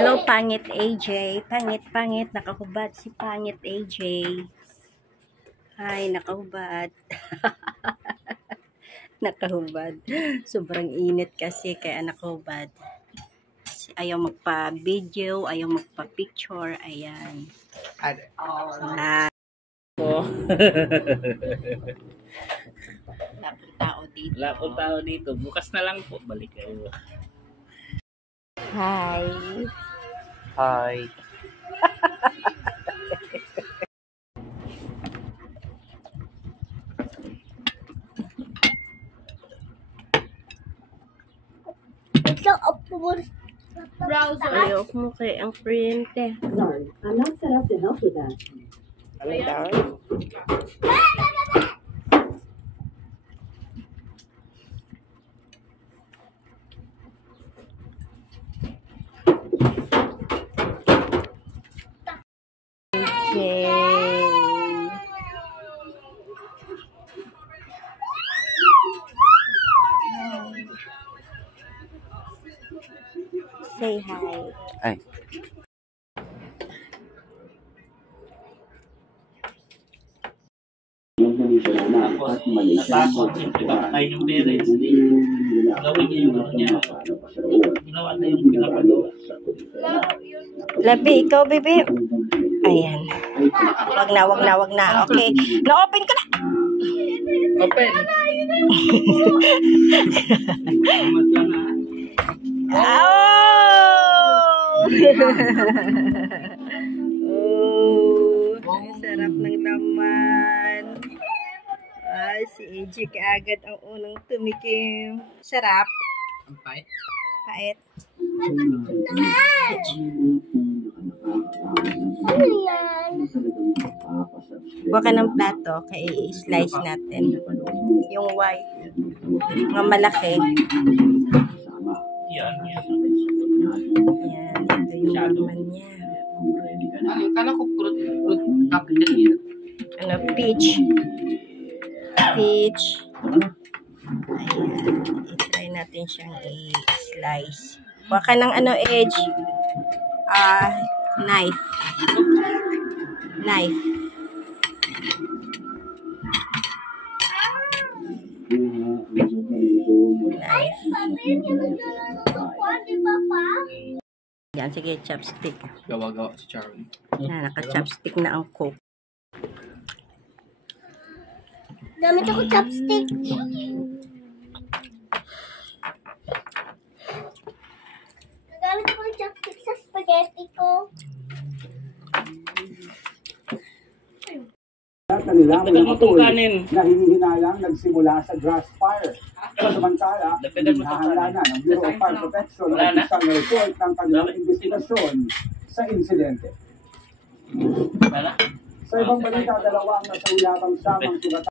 Hello, Pangit AJ. Pangit, nakahubad si Pangit AJ. Ay, nakahubad. Nakahubad. Sobrang init kasi kaya nakahubad. Ayaw magpa-video, ayaw magpa-picture. Ayan. Lapong tao dito. Bukas na lang po. Balik kayo. Hi. Hi. Browser. Ayaw mo kay ang printe. Sorry, I'm not set up to help with that. Say hi. Ay. Natakot. Siyempre kapatay yung parents. Gawin niya yung ano niya. Ginawa na yung pinapagawa. Labi, ikaw, baby. Ayan. Wag na. Okay. Na-open ko na. Open. Oh! Sarap ng laman. Ay, si AJ kaagad ang unang tumikim. Sarap. Ang pait. Pait. Buka ka ng plato, kaya i-slice natin. Yung white. Mga malaki. Yan. Ayan, ito yung laman niya. Kala ko fruit cocktail yun. Ano, peach. Peach. Ayan. I-try natin siyang i-slice. Buka ka ng ano, edge. Knife. Knife. Yan, sige, chopstick. Gawa-gawa si Charlie. Yan, naka-chopstick na ang Coke. Gamit ako chopstick. Nagamit ako ng chopstick sa spaghetti ko. Kanilang mga kanin. na hinihinayang nagsimula sa grass fire. Samantala, hinahandla na ng Bureau of Fire Protection ang isang report ng kanilang investigasyon sa insidente. Sa ibang balita, dalawang nasawiyabang samang sugatan